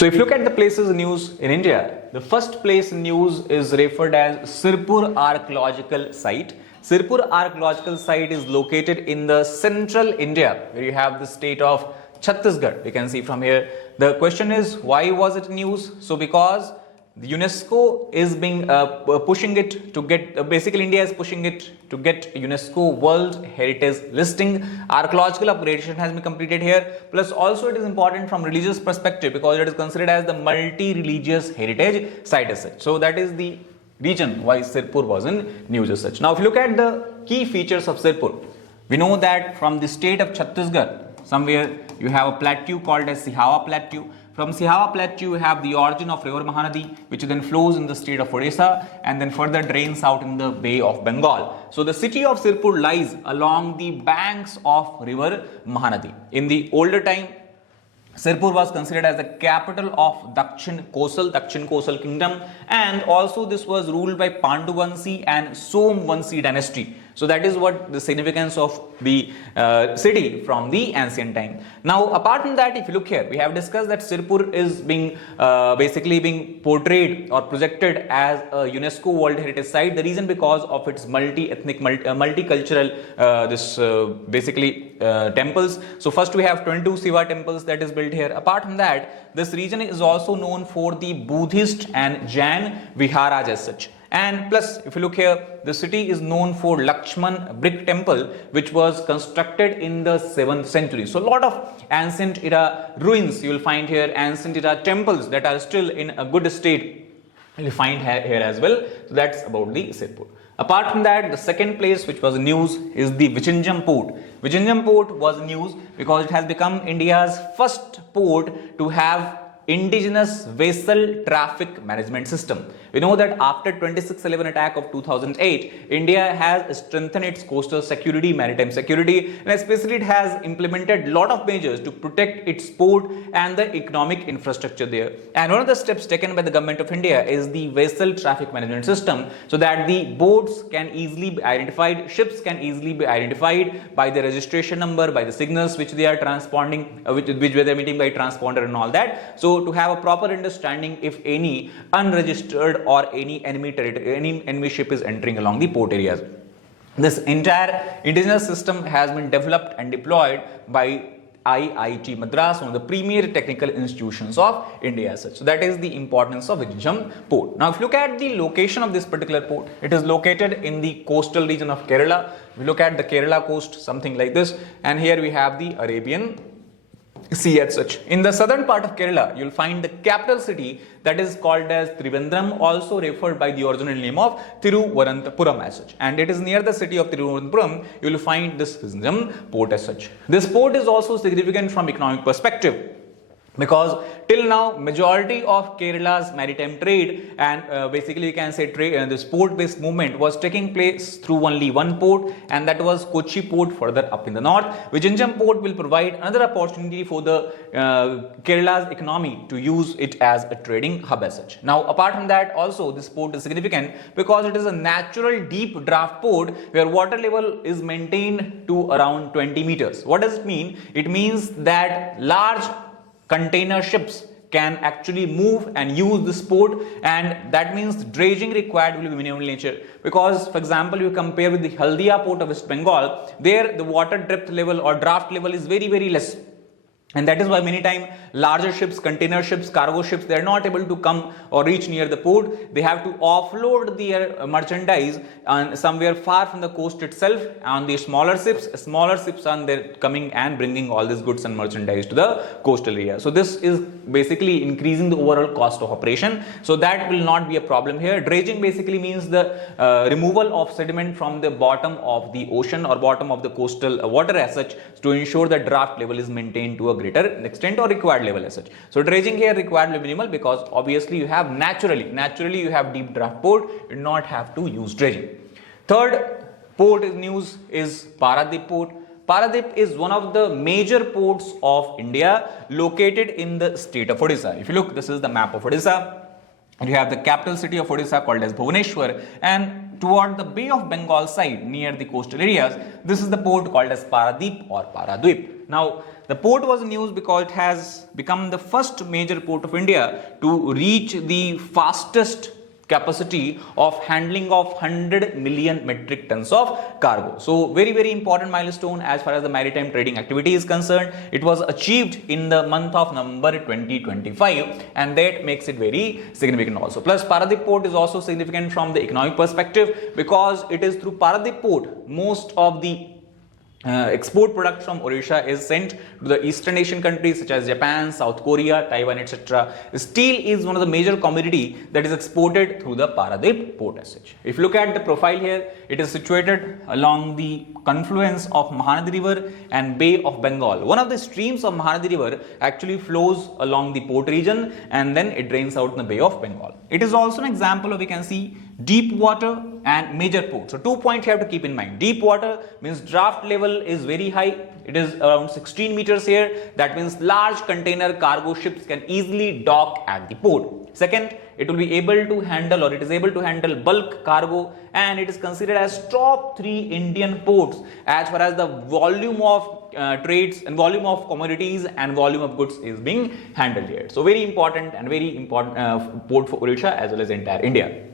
So if you look at the places in news in India, the first place in news is referred as Sirpur Archaeological Site. Sirpur Archaeological Site is located in the central India, where you have the state of Chhattisgarh. We can see from here. The question is, why was it news? So because the UNESCO is being pushing it to get, basically India is pushing it to get UNESCO World Heritage listing. Archaeological upgradation has been completed here. Plus also it is important from religious perspective because it is considered as the multi-religious heritage site as such. So that is the reason why Sirpur was in news as such. Now if you look at the key features of Sirpur, we know that from the state of Chhattisgarh, somewhere you have a plateau called as Sihawa Plateau. From Sihawa Plateau, you have the origin of river Mahanadi, which then flows in the state of Odisha and then further drains out in the Bay of Bengal. So the city of Sirpur lies along the banks of river Mahanadi. In the older time, Sirpur was considered as the capital of Dakshin Kosal kingdom, and also this was ruled by Panduvanshi and Somvanshi dynasty. So that is what the significance of the city from the ancient time. Now apart from that, if you look here, we have discussed that Sirpur is being basically being portrayed or projected as a UNESCO World Heritage Site. The reason because of its multi-ethnic, multicultural basically temples. So first we have 22 Shiva temples that is built here. Apart from that, this region is also known for the Buddhist and Jain viharas as such. And plus, if you look here, the city is known for Lakshman brick temple, which was constructed in the 7th century. So a lot of ancient era ruins you will find here, ancient era temples that are still in a good state you will find here as well. So that's about the Sirpur. Apart from that, the second place which was news is the Vizhinjam port. Vizhinjam port was news because it has become India's first port to have indigenous vessel traffic management system. We know that after 26/11 attack of 2008, India has strengthened its coastal security, maritime security, and especially it has implemented a lot of measures to protect its port and the economic infrastructure there. And one of the steps taken by the government of India is the vessel traffic management system, so that the boats can easily be identified, ships can easily be identified by the registration number, by the signals which they are transponding, which they are meeting by transponder and all that. So to have a proper understanding if any unregistered or any enemy territory, any enemy ship is entering along the port areas. This entire indigenous system has been developed and deployed by IIT Madras, one of the premier technical institutions of India as such. So that is the importance of Vizhinjam port. Now if you look at the location of this particular port, it is located in the coastal region of Kerala. We look at the Kerala coast, something like this, and here we have the Arabian Sea as such. In the southern part of Kerala, you will find the capital city that is called as Trivandrum, also referred by the original name of Thiruvananthapuram as such. And it is near the city of Thiruvananthapuram, you will find this Vizhinjam port as such. This port is also significant from economic perspective, because till now majority of Kerala's maritime trade and basically you can say trade, this port based movement was taking place through only one port, and that was Kochi port further up in the north. Vizhinjam port will provide another opportunity for the Kerala's economy to use it as a trading hub as such. Now apart from that, also this port is significant because it is a natural deep draft port where water level is maintained to around 20 meters. What does it mean? It means that large container ships can actually move and use this port, and that means the dredging required will be minimal in nature. Because for example, you compare with the Haldia port of West Bengal, there the water depth level or draft level is very less. And that is why many times larger ships, container ships, cargo ships, they are not able to come or reach near the port. They have to offload their merchandise somewhere far from the coast itself on the smaller ships. Smaller ships are there coming and bringing all these goods and merchandise to the coastal area. So this is basically increasing the overall cost of operation. So that will not be a problem here. Dredging basically means the removal of sediment from the bottom of the ocean or bottom of the coastal water as such, to ensure that draft level is maintained to a greater extent or required level as such. So dredging here required minimal because obviously you have naturally you have deep draft port, you do not have to use dredging. Third port in news is Paradip port. Paradip is one of the major ports of India located in the state of Odisha. If you look, this is the map of Odisha, and you have the capital city of Odisha called as Bhubaneswar, and toward the Bay of Bengal side near the coastal areas. This is the port called as Paradip or Paradweep. Now, the port was in news because it has become the first major port of India to reach the fastest capacity of handling of 100 million metric tons of cargo. So very important milestone as far as the maritime trading activity is concerned. It was achieved in the month of November 2025, and that makes it very significant also. Plus Paradip port is also significant from the economic perspective because it is through Paradip port most of the export product from Odisha is sent to the Eastern Asian countries such as Japan, South Korea, Taiwan, etc. Steel is one of the major commodity that is exported through the Paradip port as such. If you look at the profile here, it is situated along the confluence of Mahanadi River and Bay of Bengal. One of the streams of Mahanadi River actually flows along the port region and then it drains out in the Bay of Bengal. It is also an example of, we can see, deep water and major port. So 2 points you have to keep in mind. Deep water means draft level is very high. It is around 16 meters here. That means large container cargo ships can easily dock at the port. Second, it will be able to handle, or it is able to handle, bulk cargo, and it is considered as top 3 Indian ports as far as the volume of trades and volume of commodities and volume of goods is being handled here. So very important port for Odisha as well as entire India.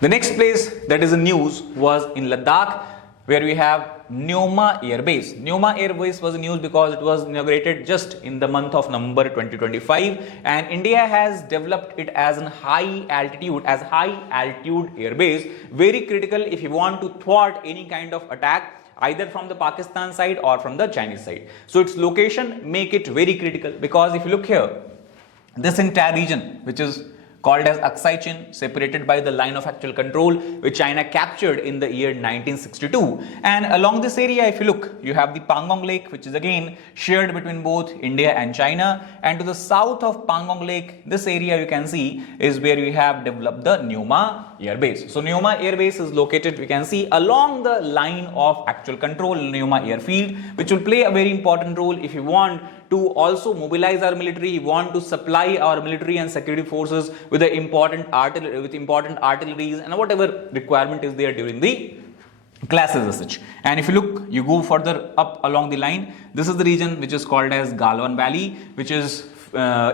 The next place that is in news was in Ladakh, where we have Neoma Air Base. Neoma Air Base was in news because it was inaugurated just in the month of November 2025, and India has developed it as a high altitude air base, very critical if you want to thwart any kind of attack either from the Pakistan side or from the Chinese side. So its location make it very critical because if you look here, this entire region which is called as Aksai Chin, separated by the line of actual control which China captured in the year 1962. And along this area, if you look, you have the Pangong Lake, which is again shared between both India and China. And to the south of Pangong Lake, this area you can see is where we have developed the Neoma Air Base. So Neoma Air Base is located, we can see, along the line of actual control, Neoma Airfield, which will play a very important role if you want to also mobilize our military, want to supply our military and security forces with the important artilleries and whatever requirement is there during the classes as such. And if you look, you go further up along the line, this is the region which is called as Galwan Valley, which is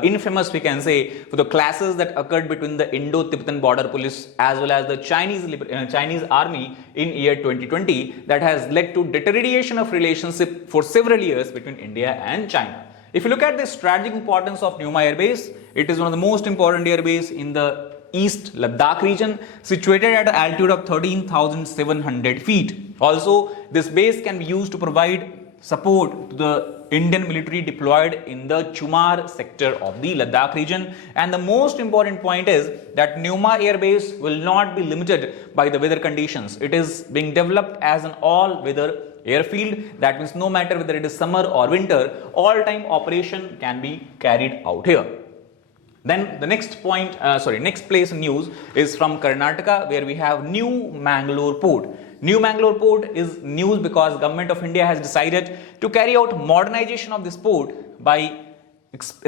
infamous, we can say, for the clashes that occurred between the Indo-Tibetan Border Police as well as the Chinese army in year 2020 that has led to deterioration of relationship for several years between India and China. If you look at the strategic importance of Neoma Air Base, it is one of the most important air base in the East Ladakh region, situated at an altitude of 13,700 feet. Also, this base can be used to provide support to the Indian military deployed in the Chumar sector of the Ladakh region. And the most important point is that Neoma Air Base will not be limited by the weather conditions. It is being developed as an all-weather airfield. That means no matter whether it is summer or winter, all-time operation can be carried out here. Then the next place in news is from Karnataka, where we have New Mangalore Port. New Mangalore Port is news because Government of India has decided to carry out modernization of this port by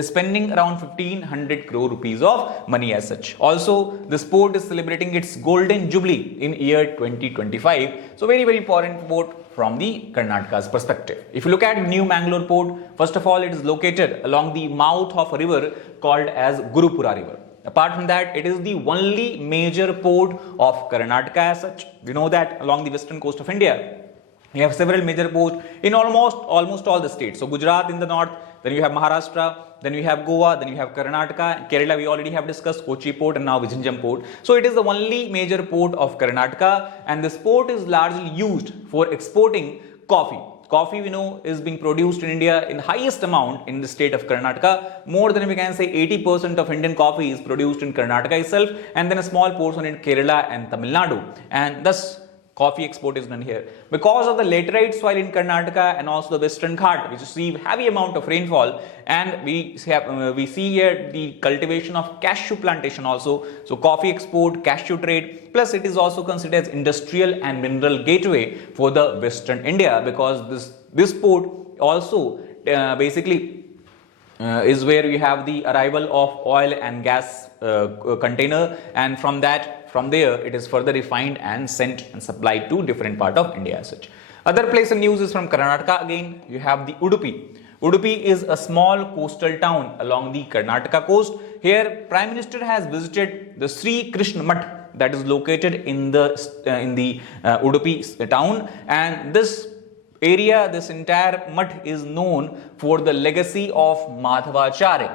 spending around 1500 crore rupees of money as such. Also, this port is celebrating its golden jubilee in year 2025. So very important port from the Karnataka's perspective. If you look at New Mangalore Port, first of all, it is located along the mouth of a river called as Gurupura River. Apart from that, it is the only major port of Karnataka as such. We know that along the western coast of India, we have several major ports in almost all the states. So Gujarat in the north, then you have Maharashtra, then you have Goa, then you have Karnataka, Kerala we already have discussed, Kochi port and now Vizhinjam port. So it is the only major port of Karnataka, and this port is largely used for exporting coffee. Coffee, we know, is being produced in India in highest amount in the state of Karnataka. More than, we can say, 80% of Indian coffee is produced in Karnataka itself, and then a small portion in Kerala and Tamil Nadu. And thus, coffee export is done here. Because of the laterite soil in Karnataka and also the Western Ghat, which receive heavy amount of rainfall, and we see here the cultivation of cashew plantation also. So coffee export, cashew trade, plus it is also considered as industrial and mineral gateway for the Western India, because this port also is where we have the arrival of oil and gas container, and from from there it is further refined and sent and supplied to different part of India as such. Other place in news is from Karnataka again. You have the Udupi. Udupi is a small coastal town along the Karnataka coast. Here Prime Minister has visited the Sri Krishna Mutt that is located in the Udupi town, and this area, this entire mutt is known for the legacy of Madhavacharya.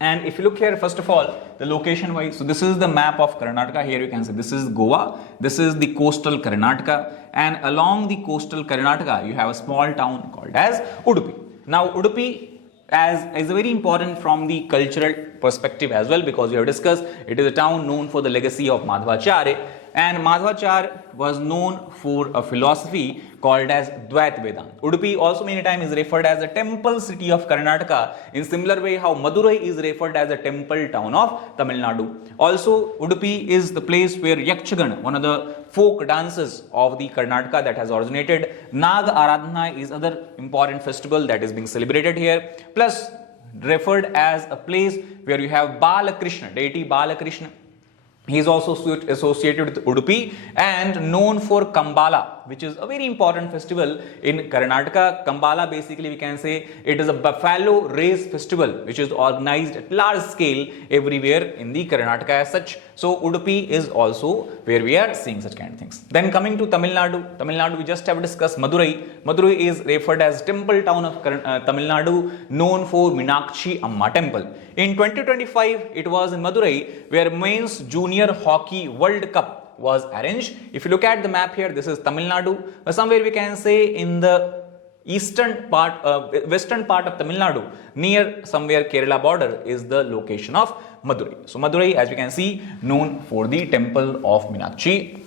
And if you look here, first of all, the location wise, so this is the map of Karnataka. Here you can see this is Goa, this is the coastal Karnataka, and along the coastal Karnataka you have a small town called as Udupi. Now Udupi is very important from the cultural perspective as well, because we have discussed it is a town known for the legacy of Madhavacharya, and Madhavacharya was known for a philosophy called as Dvait Vedanta. Udupi also many times is referred as the temple city of Karnataka, in similar way how Madurai is referred as the temple town of Tamil Nadu. Also Udupi is the place where Yakchagan, one of the folk dances of the Karnataka that has originated. Nag Aradhana is other important festival that is being celebrated here, plus referred as a place where you have Balakrishna, deity Balakrishna. He is also associated with Udupi and known for Kambala, which is a very important festival in Karnataka. Kambala, basically we can say it is a buffalo race festival which is organized at large scale everywhere in the Karnataka as such. So Udupi is also where we are seeing such kind of things. Then coming to Tamil Nadu. Tamil Nadu, we just have discussed Madurai. Madurai is referred as temple town of Tamil Nadu, known for Meenakshi Amma temple. In 2025, it was in Madurai where men's junior hockey World Cup was arranged. If you look at the map here, this is Tamil Nadu. Somewhere we can say in the eastern part, western part of Tamil Nadu, near somewhere Kerala border, is the location of Madurai. So Madurai, as we can see, known for the temple of Meenakshi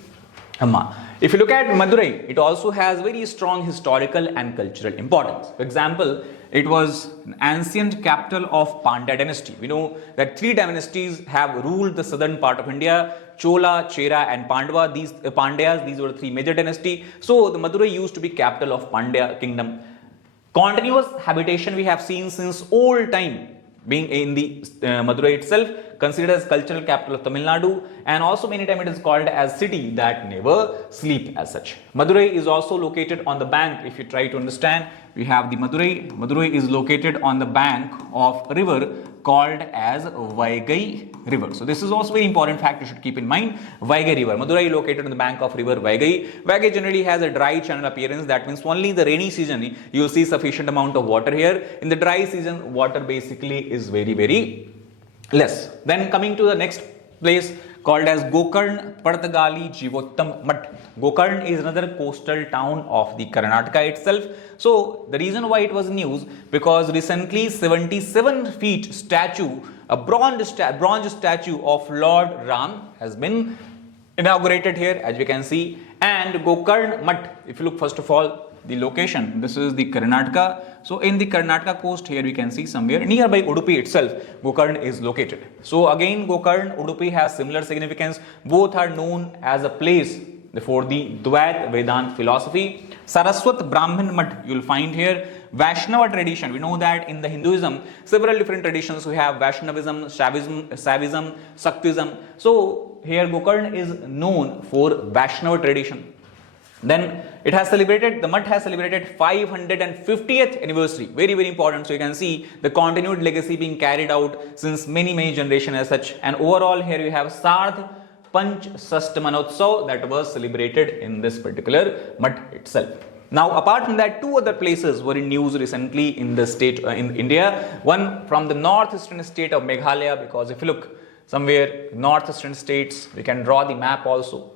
Amma. If you look at Madurai, it also has very strong historical and cultural importance. For example, it was an ancient capital of Pandya dynasty. We know that three dynasties have ruled the southern part of India: Chola, Chera and Pandava. These Pandyas, these were the three major dynasties. So the Madurai used to be capital of Pandya kingdom. Continuous habitation we have seen since old time, being in the Madurai itself, considered as cultural capital of Tamil Nadu, and also many times it is called as city that never sleep as such. Madurai is also located on the bank. If you try to understand, we have the Madurai. Madurai is located on the bank of a river called as Vaigai river. So this is also very important fact you should keep in mind. Vaigai river. Madurai located on the bank of river Vaigai. Vaigai generally has a dry channel appearance. That means only in the rainy season you will see sufficient amount of water here. In the dry season, water basically is very less. Then coming to the next place called as Gokarn Partagali Jivottam Mutt. Gokarn is another coastal town of the Karnataka itself. So the reason why it was news, because recently 77 feet statue, a bronze statue of Lord Ram has been inaugurated here, as we can see. And Gokarn Mutt, if you look first of all the location, this is the Karnataka. So in the Karnataka coast, here we can see somewhere nearby Udupi itself, Gokarn is located. So again, Gokarn, Udupi has similar significance. Both are known as a place for the Dvait Vedanta philosophy. Saraswat Brahmin Mutt you will find here. Vaishnava tradition, we know that in the Hinduism, several different traditions we have: Vaishnavism, Shaivism, Shaktism. So here Gokarn is known for Vaishnava tradition. Then it has celebrated, the Mutt has celebrated 550th anniversary. Very important. So you can see the continued legacy being carried out since many generations as such. And overall here you have Sardh Panch Sastmanotsav that was celebrated in this particular Mutt itself. Now apart from that, two other places were in news recently in the state in India. One from the northeastern state of Meghalaya, because if you look somewhere northeastern states, we can draw the map also.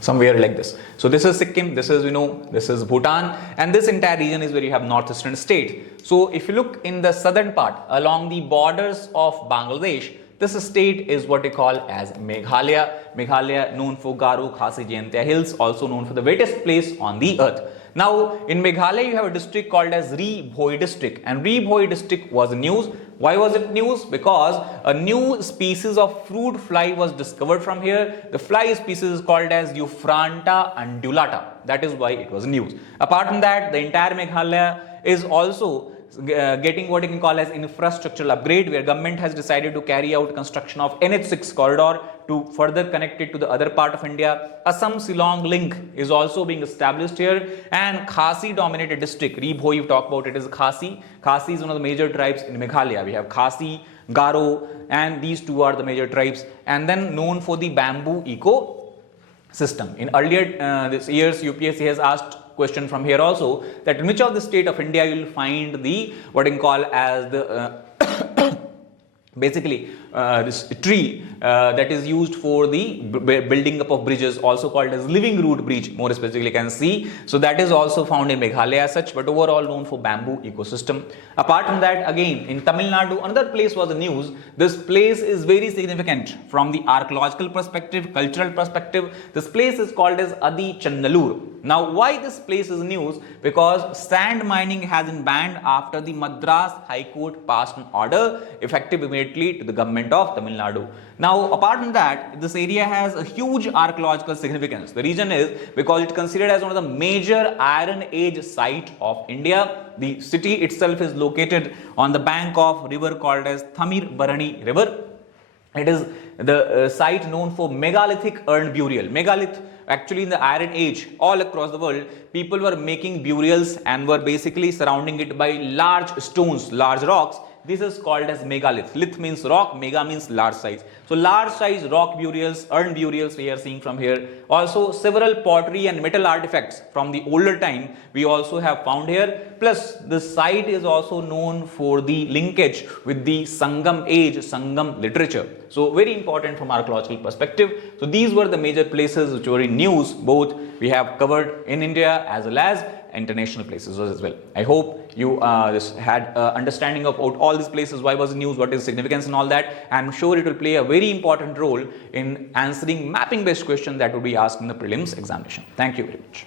Somewhere like this. So this is Sikkim, this is, this is Bhutan, and this entire region is where you have northeastern state. So if you look in the southern part along the borders of Bangladesh, this state is what we call as Meghalaya. Meghalaya known for Garo, Khasi, Jaintia hills, also known for the wettest place on the earth. Now in Meghalaya you have a district called as Ri Bhoi district, and Ri Bhoi district was news. Why was it news? Because a new species of fruit fly was discovered from here. The fly species is called as Euphranta undulata. That is why it was news. Apart from that, the entire Meghalaya is also getting what you can call as infrastructural upgrade, where government has decided to carry out construction of NH6 corridor to further connect it to the other part of India. Assam Shillong link is also being established here, and Khasi dominated district. Rebho, you talk about it, is Khasi. Khasi is one of the major tribes in Meghalaya. We have Khasi, Garo, and these two are the major tribes, and then known for the bamboo eco system. In earlier this years, UPSC has asked question from here also, that in which of the state of India you will find the what you can call as the basically this tree that is used for the building up of bridges, also called as living root bridge, more specifically can see. So that is also found in Meghalaya as such, but overall known for bamboo ecosystem. Apart from that, again in Tamil Nadu, another place was the news. This place is very significant from the archaeological perspective, cultural perspective. This place is called as Adi Channalur. Now, why this place is news? Because sand mining has been banned after the Madras High Court passed an order effective immediately to the government of Tamil Nadu. Now, apart from that, this area has a huge archaeological significance. The reason is because it's considered as one of the major Iron Age site of India. The city itself is located on the bank of river called as Thamir Barani River. It is the site known for megalithic urn burial. Megalith, actually in the Iron Age, all across the world, people were making burials and were basically surrounding it by large stones, large rocks. This is called as megalith. Lith means rock, mega means large size. So large size rock burials, urn burials we are seeing from here. Also several pottery and metal artifacts from the older time we also have found here. Plus the site is also known for the linkage with the Sangam age, Sangam literature. So very important from archaeological perspective. So these were the major places which were in news, both we have covered in India as well as international places as well. I hope you had understanding of all these places, why was the news, what is significance and all that. I'm sure it will play a very important role in answering mapping based questions that will be asked in the prelims examination. Thank you very much.